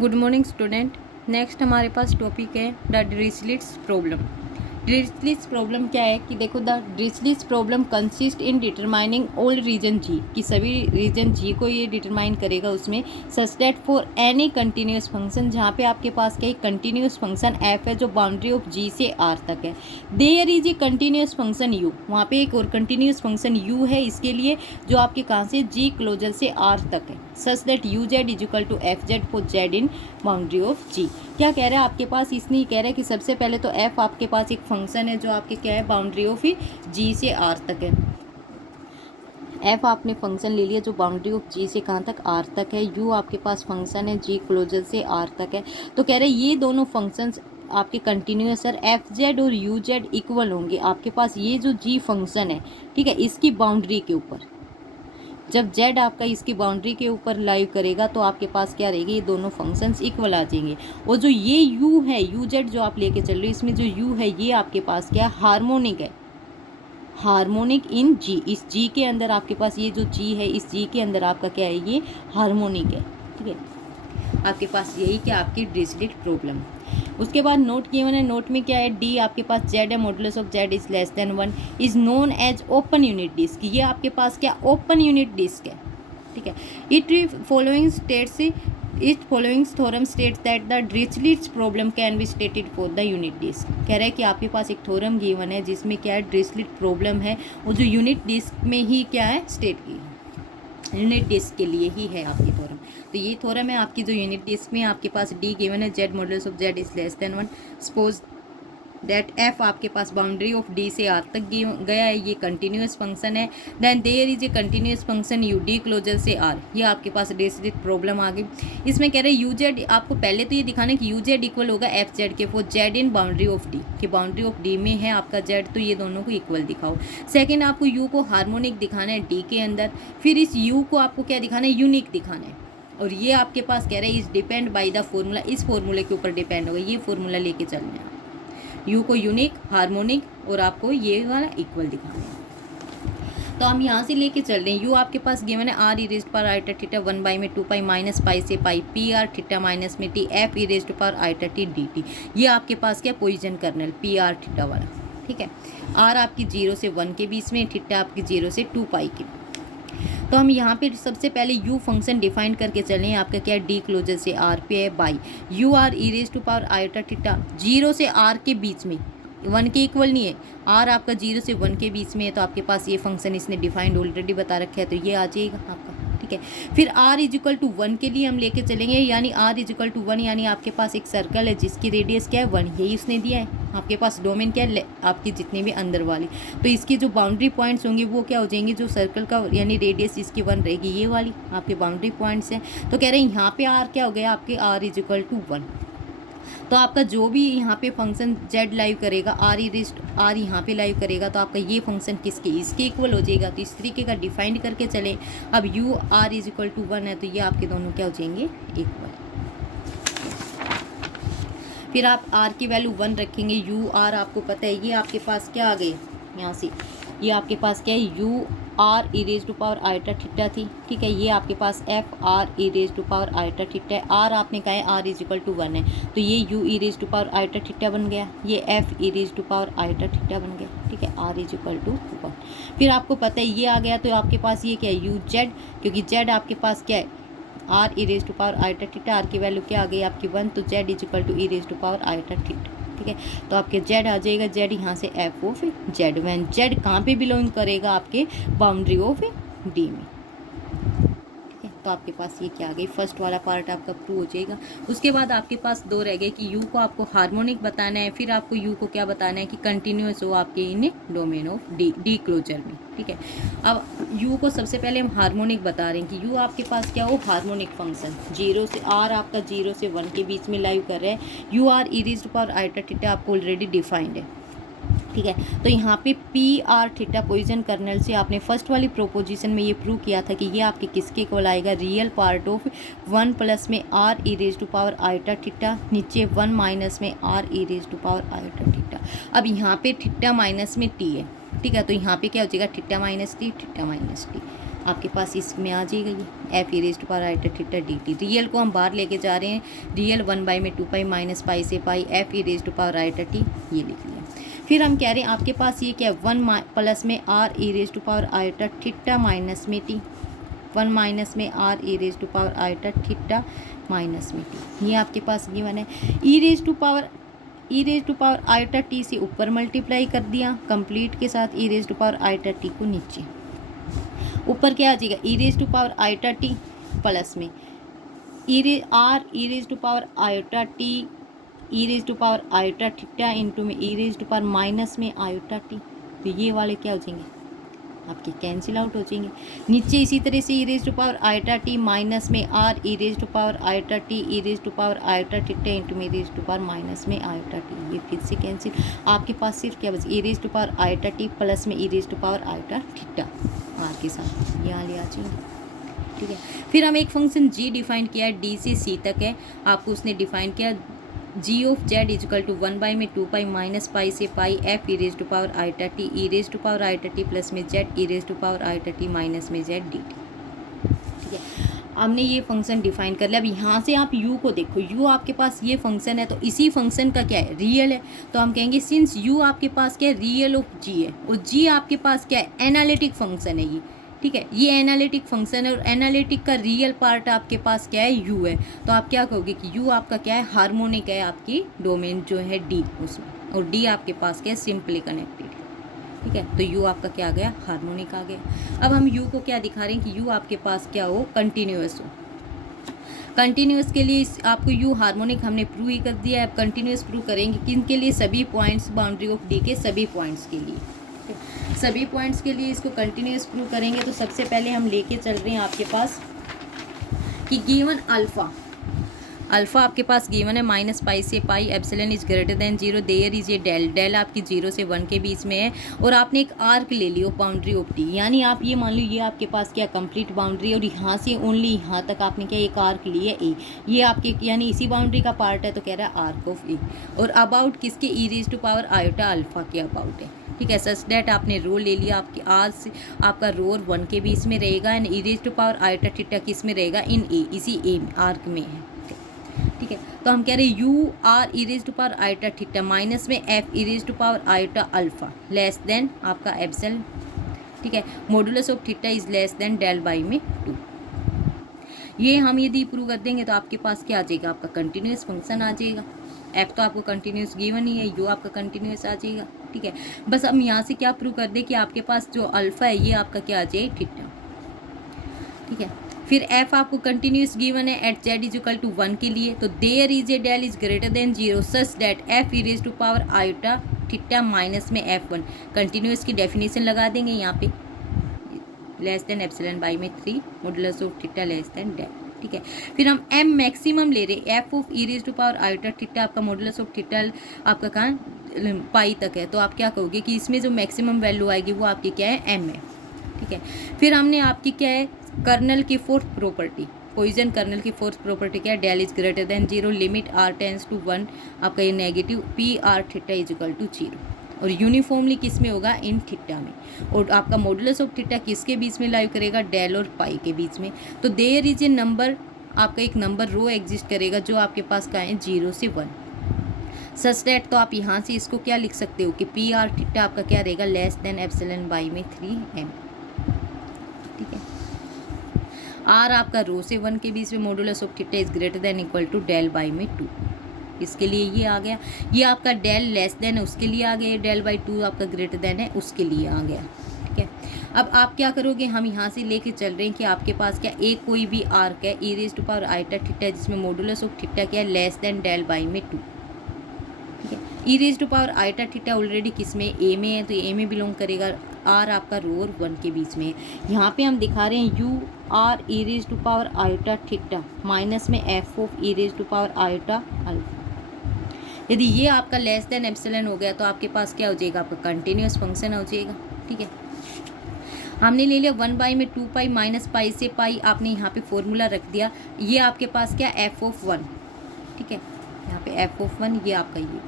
Good morning student. Next हमारे पास topic है the Dirichlet's problem. Dirichlet's problem क्या है कि देखो, the Dirichlet's problem consist in determining all region G, कि सभी रीजन जी को ये डिटरमाइन करेगा उसमें, such that for any continuous function, जहाँ पे आपके पास क्या कंटिन्यूस फंक्शन एफ है जो बाउंड्री ऑफ जी से आर तक है, there is a continuous function u, वहाँ पे एक और कंटिन्यूस फंक्शन यू है इसके लिए, जो आपके कहाँ से जी क्लोजर से आर तक है, such that u z is equal to f z for z in boundary of G. क्या कह रहा है आपके पास, इसने कह रहा है कि सबसे पहले तो एफ आपके पास एक फंक्शन है जो आपके क्या है बाउंड्री ऑफ जी से आर तक है। एफ आपने फंक्शन ले लिया जो बाउंड्री ऑफ जी से कहाँ तक, आर तक है। यू आपके पास फंक्शन है जी क्लोजर से आर तक है। तो कह रहे हैं ये दोनों फंक्शंस आपके कंटिन्यूस है, एफ जेड और यू जेड इक्वल होंगे आपके पास ये जो जी फंक्शन है, ठीक है, इसकी बाउंड्री के ऊपर। जब z आपका इसकी बाउंड्री के ऊपर लाइव करेगा तो आपके पास क्या रहेगी, ये दोनों फंक्शंस इक्वल आ जाएंगे। और जो ये u है, u z जो आप लेके चल रहे हो, इसमें जो u है ये आपके पास क्या हार्मोनिक है, हार्मोनिक इन g। इस g के अंदर आपके पास ये जो g है, इस g के अंदर आपका क्या है, ये हार्मोनिक है। ठीक है, आपके पास यही क्या आपकी डिरिचलेट प्रॉब्लम। उसके बाद नोट गिवन है, नोट में क्या है, डी आपके पास जेड है, modulus of z is less than 1, is known as open unit disc. ये आपके पास क्या ओपन यूनिट डिस्क है। ठीक है, it following states, it following theorem states that the Dirichlet's problem can be stated for the unit disk. कह रहा है कि आपके पास एक थ्योरम गिवन है जिसमें क्या है डिरिचलेट प्रॉब्लम है, वो जो यूनिट डिस्क में ही क्या है स्टेट की है, यूनिट डिस्क के लिए ही है आपकी थ्योरम। तो ये थ्योरम है आपकी जो यूनिट डिस्क में आपके पास डी गिवन है, z modulus of z is less than 1, suppose that f आपके पास बाउंड्री ऑफ डी से आर तक गया है, ये कंटिन्यूस फंक्शन है। Then there is a continuous function u D closure से आर, ये आपके पास डिरिचलेट प्रॉब्लम आ गई। इसमें कह रहे हैं यू जेड, आपको पहले तो ये दिखाना है कि यू जेड इक्वल होगा एफ जेड के for z in boundary of D, कि बाउंड्री ऑफ डी में है आपका जेड, तो ये दोनों को इक्वल दिखाओ। सेकेंड, आपको यू को हार्मोनिक दिखाना है डी के अंदर, फिर इस यू को आपको क्या दिखाना है, यूनिक दिखाना है। और ये आपके पास कह रहे हैं is depend by the formula, इस फॉर्मूले के ऊपर डिपेंड होगा, ये फॉर्मूला लेके चलना है, यू को यूनिक, हार्मोनिक और आपको ये वाला इक्वल दिखाना है। तो हम यहाँ से लेके चल रहे हैं, यू आपके पास गिवन है r e raised power iota theta 1 by में 2 पाई माइनस पाई से pi, P r theta minus में t, f e raised power iota t d t. ये आपके पास क्या Poisson kernel P r theta वाला। ठीक है, आर आपकी 0 से 1 के बीच में, थीटा आपकी 0 से 2 पाई के। तो हम यहाँ पे सबसे पहले u फंक्शन डिफाइन करके चलें, आपका क्या डी क्लोजर से आर पे है by u r e raise to power iota theta 0 से r के बीच में, 1 के इक्वल नहीं है, r आपका 0 से 1 के बीच में है, तो आपके पास ये फंक्शन इसने डिफाइंड ऑलरेडी बता रखा है, तो ये आ जाएगा आपका। ठीक है, फिर r इज इक्वल टू 1 के लिए हम लेके चलेंगे, यानी r इज इक्वल टू 1, यानी आपके पास एक सर्कल है जिसकी रेडियस क्या है 1, यही उसने दिया है। आपके पास डोमेन क्या है आपकी जितनी भी अंदर वाली, तो इसकी जो बाउंड्री पॉइंट्स होंगे वो क्या हो जाएंगे, जो सर्कल का यानी रेडियस इसकी 1 रहेगी, ये वाली आपके बाउंड्री पॉइंट्स हैं। तो कह रहे हैं यहाँ पे r क्या हो गया आपके, r इज इक्वल टू 1। तो आपका जो भी यहाँ पे फंक्शन z लाइव करेगा, r ई रेस्ट r यहाँ पे लाइव करेगा, तो आपका ये फंक्शन किसके, इसके इक्वल हो जाएगा। तो इस तरीके का डिफाइंड करके चले। अब u r is equal to 1 है, तो ये आपके दोनों क्या हो जाएंगे इक्वल। फिर आप r की वैल्यू 1 रखेंगे, u r आपको पता है ये आपके पास क्या आ गए यहाँ से, ये आपके पास क्या है u r e raise to power iota theta थी। ठीक है, ये आपके पास f r e raise to power iota theta है, r आपने कहा है r इज इक्वल टू 1 है, तो ये u e raise to power iota theta बन गया, ये f e raise to power iota theta बन गया। ठीक है, r इज इक्वल टू 1। फिर आपको पता है ये आ गया, तो आपके पास ये क्या है u z, क्योंकि z आपके पास क्या है r e raise to power iota theta, r की वैल्यू क्या आ गई आपकी 1, तो z is equal to e raise to power iota theta. ठीक है, तो आपके z आ जाएगा, z यहाँ से f of z, when z कहाँ पे बिलोंग करेगा आपके बाउंड्री ऑफ d में। ठीक है, तो आपके पास ये क्या आ गई, फर्स्ट वाला पार्ट आपका प्रूव हो जाएगा। उसके बाद आपके पास दो रह गए कि u को आपको हार्मोनिक बताना है, फिर आपको u को क्या बताना है कि कंटिन्यूस हो आपके इन डोमेन ऑफ डी क्लोजर में। ठीक है, अब u को सबसे पहले हम हार्मोनिक बता रहे हैं कि u आपके पास क्या हो हार्मोनिक फंक्शन 0 से r आपका 0 से 1 के बीच में लाइव कर रहे हैं, u r e raised power iota theta आपको ऑलरेडी डिफाइंड है। ठीक है, तो यहाँ पे P r theta Poisson kernel से आपने फर्स्ट वाली प्रोपोजिशन में ये प्रूव किया था कि ये आपके किसके इक्वल आएगा, रियल पार्ट ऑफ 1 प्लस में r e raised to power iota theta, नीचे 1 माइनस में r e raised to power iota theta. अब यहाँ पे थीटा माइनस में टी है। ठीक है, तो यहाँ पे क्या हो जाएगा theta minus t, theta minus t. आपके पास इसमें आ जाएगा ये f e raise to power iota theta d t. Real को हम बाहर लेके जा रहे हैं, रियल 1 में 2 पाई माइनस पाई से pi f e raise to power iota t, ये लिख लिया। फिर हम कह रहे हैं आपके पास ये क्या 1 प्लस में r e raise to power iota theta minus में टी, 1 माइनस में r e raise to power iota theta minus में टी, ये आपके पास गिवन है। E raise to power iota t से ऊपर मल्टीप्लाई कर दिया कंप्लीट के साथ, e raise to power iota t को नीचे, ऊपर क्या आ जाएगा e raise to power iota t plus में r e raise to power iota t e raise to power iota theta into में e raise to power minus में iota t, तो ये वाले क्या हो जाएंगे आपके कैंसिल आउट हो जाएंगे। नीचे इसी तरह से e raise to power iota t minus में r e raise to power iota t e raise to power iota theta into में e raise to power minus में आइटा टी, ये फिर से कैंसिल। आपके पास सिर्फ क्या बचा e raise to power iota t plus में e raise to power iota theta r के साथ यहाँ ले आ जाएंगे, ठीक है। फिर हम एक फंक्शन जी डिफाइन किया है, डी से सी तक है, आपको उसने डिफाइन किया G of z is equal to 1 में 2 पाई माइनस पाई से pi f e raise to power iota t e raise to power iota t plus में z e raise to power iota t minus में z d t, ठीक है। हमने ये function define कर लिया। अब यहाँ से आप u को देखो, u आपके पास ये फंक्शन है तो इसी फंक्शन का क्या है रियल है, तो हम कहेंगे सिंस u आपके पास क्या है रियल ऑफ g है और g आपके पास क्या है एनालिटिक फंक्शन है ये, ठीक है। ये एनालिटिक फंक्शन है और एनालिटिक का रियल पार्ट आपके पास क्या है u है, तो आप क्या कहोगे कि u आपका क्या है हार्मोनिक है, आपकी डोमेन जो है d उसमें, और d आपके पास क्या है सिंपली कनेक्टेड, ठीक है। तो u आपका क्या आ गया हार्मोनिक आ गया। अब हम u को क्या दिखा रहे हैं कि u आपके पास क्या हो कंटिन्यूअस हो। कंटिन्यूअस के लिए आपको u हार्मोनिक हमने प्रूव ही कर दिया है। अब कंटिन्यूअस प्रूव करेंगे किन के लिए, सभी पॉइंट्स बाउंड्री ऑफ d के सभी पॉइंट्स के लिए, सभी पॉइंट्स के लिए इसको कंटिन्यूअस प्रूव करेंगे। तो सबसे पहले हम लेके चल रहे हैं आपके पास कि गिवन अल्फ़ा आपके पास गिवन है माइनस पाई से pi epsilon is greater than 0 there is ये डेल आपकी 0 से 1 के बीच में है और आपने एक आर्क ले लियो बाउंड्री ऑफ डी, यानी आप ये मान लो ये आपके पास क्या कंप्लीट बाउंड्री और यहाँ से ओनली यहाँ तक आपने क्या एक आर्क लिया ए, ये आपके यानी इसी बाउंड्री का पार्ट है, तो कह रहा है आर्क ऑफ ए। और अबाउट किसके e raise to power iota alpha के अबाउट है, ठीक है। सच डैट आपने रो ले लिया, आपके आज से आपका रो और 1 के बीच में रहेगा and e raise to power iota theta किस में रहेगा इन ए, इसी ए आर्क में है, ठीक है। तो हम कह रहे हैं u r e raise to power iota theta minus में f e raise to power iota alpha less than आपका एप्सिलॉन, ठीक है। Modulus of theta is less than del by में 2। ये हम यदि प्रूव कर देंगे तो आपके पास क्या आ जाएगा आपका कंटिन्यूस फंक्शन आ जाएगा। एफ तो आपको कंटिन्यूस गिवन ही है, यू आपका कंटिन्यूस आ जाएगा, ठीक है। बस हम यहाँ से क्या प्रूव कर दें कि आपके पास जो अल्फा है ये आपका क्या आ जाए थीटा, ठीक है। फिर एफ आपको कंटिन्यूस गिवन है at z is equal to 1 के लिए, तो there is a del is greater than 0 such that f e raise to power iota theta minus में F1 कंटिन्यूस की डेफिनेशन लगा देंगे यहाँ पे लेस देन एप्सिलॉन बाई में 3 modulus of theta less than del, ठीक है। फिर हम एम मैक्सिमम ले रहे f of e raise to power iota theta आपका मॉडुलस ऑफ थीटा आपका कहाँ पाई तक है, तो आप क्या कहोगे कि इसमें जो मैक्सिमम वैल्यू आएगी वो आपकी क्या है एम है, ठीक है। फिर हमने आपकी क्या है कर्नल की फोर्थ प्रॉपर्टी पॉइजन कर्नल की फोर्थ प्रॉपर्टी क्या है del is greater than 0 limit r tends to 1 आपका ये negative P r theta is equal to 0 और यूनिफॉर्मली किस में होगा इन थीटा में, और आपका मॉडुलस ऑफ थीटा किसके बीच में लाइव करेगा डेल और पाई के बीच में। तो देयर इज ए नंबर आपका एक नंबर रो एग्जिस्ट करेगा जो आपके पास का है 0 से 1 सच दैट, तो आप यहाँ से इसको क्या लिख सकते हो कि पी आर थीटा आपका क्या रहेगा लेस देन एप्सिलॉन बाई में 3m, ठीक है। आर आपका रो से 1 के बीच में modulus of theta is greater than equal to del by में 2, इसके लिए ये आ गया। ये आपका डेल लेस देन है उसके लिए आ गया, डेल बाई 2 आपका ग्रेटर देन है उसके लिए आ गया, ठीक है। अब आप क्या करोगे, हम यहाँ से लेके चल रहे हैं कि आपके पास क्या एक कोई भी आर्क है e raise to power iota theta जिसमें मॉडुलस ऑफ थीटा क्या है लेस देन डेल बाई में 2, ठीक है। E raise to power iota theta already किस में ए में है, तो ए में बिलोंग करेगा। आर आपका रो और 1 के बीच में है। यहाँ पे हम दिखा रहे हैं u r e raise to power iota theta minus में f of e raise to power iota alpha. यदि ये आपका लेस देन एप्सिलॉन हो गया तो आपके पास क्या हो जाएगा आपका कंटिन्यूस फंक्शन हो जाएगा, ठीक है। हमने ले लिया 1 बाई में 2 पाई माइनस पाई से पाई, आपने यहाँ पे फॉर्मूला रख दिया। ये आपके पास क्या एफ ऑफ 1, ठीक है, यहाँ पे एफ ऑफ 1 ये आपका ये,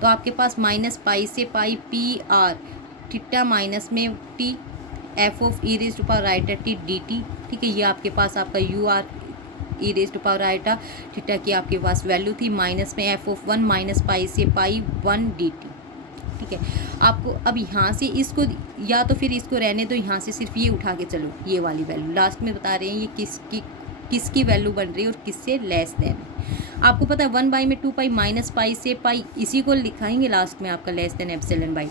तो आपके पास माइनस पाई से pi P r theta minus में t f of e raise to power iota t d t, ठीक है। ये आपके पास आपका u r e raise to power iota theta की आपके पास वैल्यू थी, माइनस में एफ ऑफ 1 माइनस पाई से पाई 1 डी टी, ठीक है। आपको अब यहाँ से इसको या तो फिर इसको रहने दो, यहाँ से सिर्फ ये उठा के चलो, ये वाली वैल्यू लास्ट में बता रहे हैं ये किसकी वैल्यू बन रही है और किससे लेस देन। आपको पता है 1 बाई में 2 पाई माइनस पाई से पाई, इसी को लिखाएंगे लास्ट में आपका less than epsilon by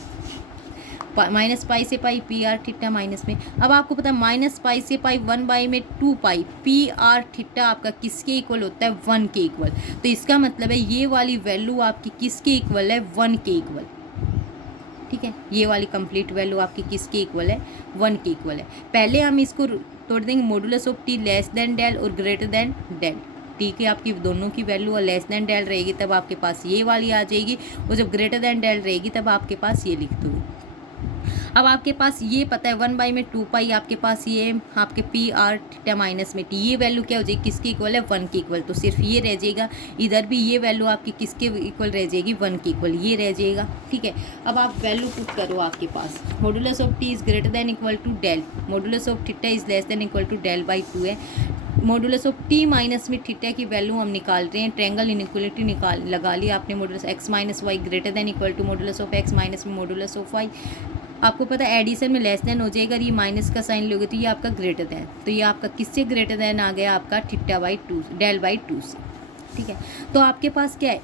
minus pi से pi P r theta minus में। अब आपको पता है माइनस पाई से पाई 1 बाई में 2 पाई पी आर थीटा आपका किसके इक्वल होता है, 1 के इक्वल। तो इसका मतलब है ये वाली वैल्यू आपकी किसके इक्वल है, 1 के इक्वल, ठीक है। ये वाली कंप्लीट वैल्यू आपकी किसके इक्वल है, 1 के इक्वल है। पहले हम इसको तोड़ देंगे, modulus of t less than del और ग्रेटर देन डेल। टी की आपकी दोनों की वैल्यू और लेस देन डेल रहेगी तब आपके पास ये वाली आ जाएगी, और जब ग्रेटर देन डेल रहेगी तब आपके पास ये लिख दो। अब आपके पास ये पता है 1 बाई में 2 पाई, आपके पास ये आपके पी आर थीटा माइनस में टी, ये वैल्यू क्या हो जाएगी, किसके इक्वल है, 1 के इक्वल। तो सिर्फ ये रह जाएगा, इधर भी ये वैल्यू आपकी किसके इक्वल रह जाएगी, 1 के इक्वल, ये रह जाएगा, ठीक है। अब आप वैल्यू पुट करो आपके पास, modulus of t is greater than equal to del, modulus of theta is less than equal to del by 2 है। मॉडुलस ऑफ टी माइनस में थीटा की वैल्यू हम निकाल रहे हैं, ट्रायंगल इनइक्वालिटी लगा ली आपने, modulus x minus y greater than equal to modulus of x minus में मॉडुलस ऑफ वाई। आपको पता है एडिशन में लेस देन हो जाएगा, ये माइनस का साइन लोगे तो ये आपका ग्रेटर देन, तो ये आपका किससे ग्रेटर देन आ गया, आपका थीटा बाई 2 डेल बाई 2 से, ठीक है। तो आपके पास क्या है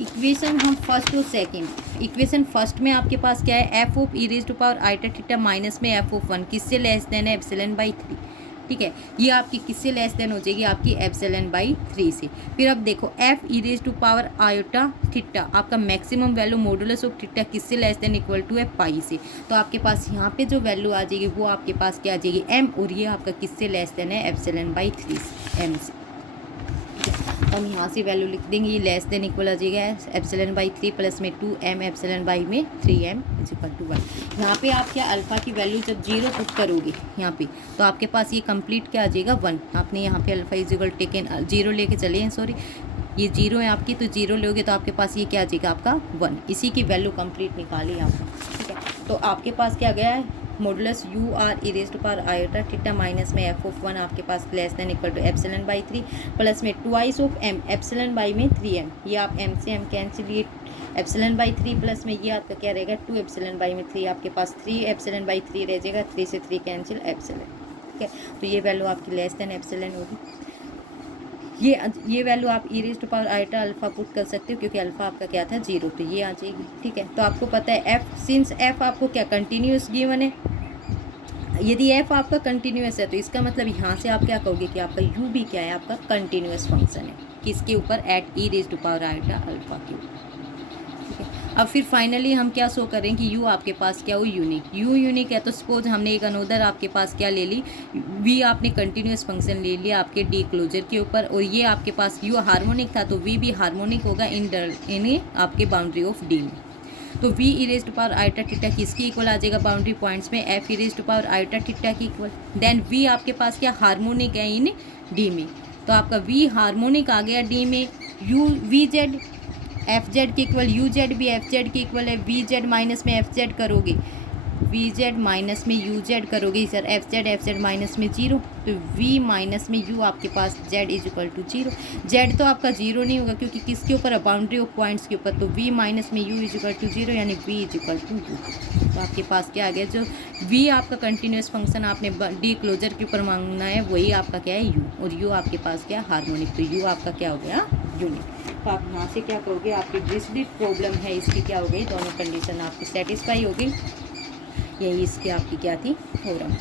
इक्वेशन, हम फर्स्ट और सेकंड, इक्वेशन फर्स्ट में आपके पास क्या है, f of e raise to power iota theta minus में एफ ऑफ 1 किससे लेस देन है, एप्सिलॉन बाई 3, ठीक है। ये आपकी किससे लेस देन हो जाएगी, आपकी एप्सिलॉन बाई 3 से। फिर अब देखो f e raise to power iota theta आपका maximum value modulus of theta किससे लेस देन इक्वल टू है, पाई से। तो आपके पास यहाँ पे जो वैल्यू आ जाएगी वो आपके पास क्या आ जाएगी, एम, और ये आपका किससे लेस देन है, एप्सिलॉन बाई 3 से, एम से। हम यहाँ से वैल्यू लिख देंगे, ये लेस देन इक्वल आ जाएगा एप्सिलॉन बाई 3 प्लस में 2m एप्सिलॉन बाई में 3m इज इक्वल टू 1। यहाँ पे आप क्या अल्फ़ा की वैल्यू जब 0 पुट करोगे यहाँ पे, तो आपके पास ये कंप्लीट क्या आ जाएगा, 1। आपने यहाँ पे अल्फ़ा इज इक्वल टेकन 0 लेके चले हैं, सॉरी ये 0 है आपकी, तो 0 लोगे तो आपके पास ये क्या आ जाएगा, आपका 1। इसी की वैल्यू कंप्लीट निकाली आपने, ठीक है। तो आपके पास क्या गया है, modulus u r e raise to power iota theta minus में एफ ऑफ 1 आपके पास less than equal to epsilon by 3 plus में twice of m epsilon by में 3m, ये आप m से m कैंसिल, ये एप्सिलॉन बाई 3 प्लस में ये आपका क्या रहेगा 2 एप्सिलॉन बाई में 3, आपके पास 3 एप्सिलॉन बाई 3 रह जाएगा, 3 से 3 कैंसिल एप्सिलॉन, ठीक है। तो ये वैल्यू आपकी लेस देन एप्सिलॉन होगी। ये वैल्यू आप e raise to power iota alpha put कर सकते हो, क्योंकि अल्फ़ा आपका क्या था 0, तो ये आ जाएगी, ठीक है। तो आपको पता है एफ, सिंस एफ आपको क्या कंटिन्यूस गिवन है, यदि एफ आपका कंटिन्यूस है तो इसका मतलब यहाँ से आप क्या कहोगे कि आपका यू भी क्या है, आपका कंटिन्यूस फंक्शन है, किसके ऊपर, at e raise to power iota alpha के ऊपर, ठीक है। अब फिर फाइनली हम क्या शो करें कि यू आपके पास क्या हो, यूनिक, यू यूनिक है। तो सपोज हमने एक अनोदर आपके पास क्या ले ली, वी आपने कंटिन्यूस फंक्शन ले लिया आपके डी क्लोजर के ऊपर, और ये आपके पास यू हार्मोनिक था तो वी भी हार्मोनिक होगा इन आपके बाउंड्री ऑफ डी में। तो v e raise to power iota theta किसकी इक्वल आ जाएगा बाउंड्री पॉइंट्स में, f e raise to power iota theta की इक्वल। देन वी आपके पास क्या हार्मोनिक है इन डी में, तो आपका वी हार्मोनिक आ गया डी में, u v z f z के इक्वल, यू जेड भी एफ जेड के इक्वल है, वी जेड माइनस में एफ जेड करोगे, वी जेड माइनस में यू जेड करोगे सर, एफ जेड माइनस में 0, तो वी माइनस में यू आपके पास z is equal to 0। Z तो आपका 0 नहीं होगा क्योंकि किसके ऊपर है, बाउंड्री ऑफ पॉइंट्स के ऊपर, तो वी माइनस में यू इज इक्वल टू 0 यानी v is equal to u. तो आपके पास क्या आ गया, जो वी आपका कंटिन्यूस फंक्शन आपने डी क्लोजर के ऊपर मांगना है वही आपका क्या है यू, और यू आपके पास क्या हार्मोनिक, तो यू आपका क्या हो गया यूनिक। तो आप यहाँ से क्या करोगे, आपकी डिरिचलेट प्रॉब्लम है इसकी क्या हो गई, दोनों कंडीशन आपकी सेटिस्फाई हो गई, यही इसकी आपकी क्या थी थ्योरम।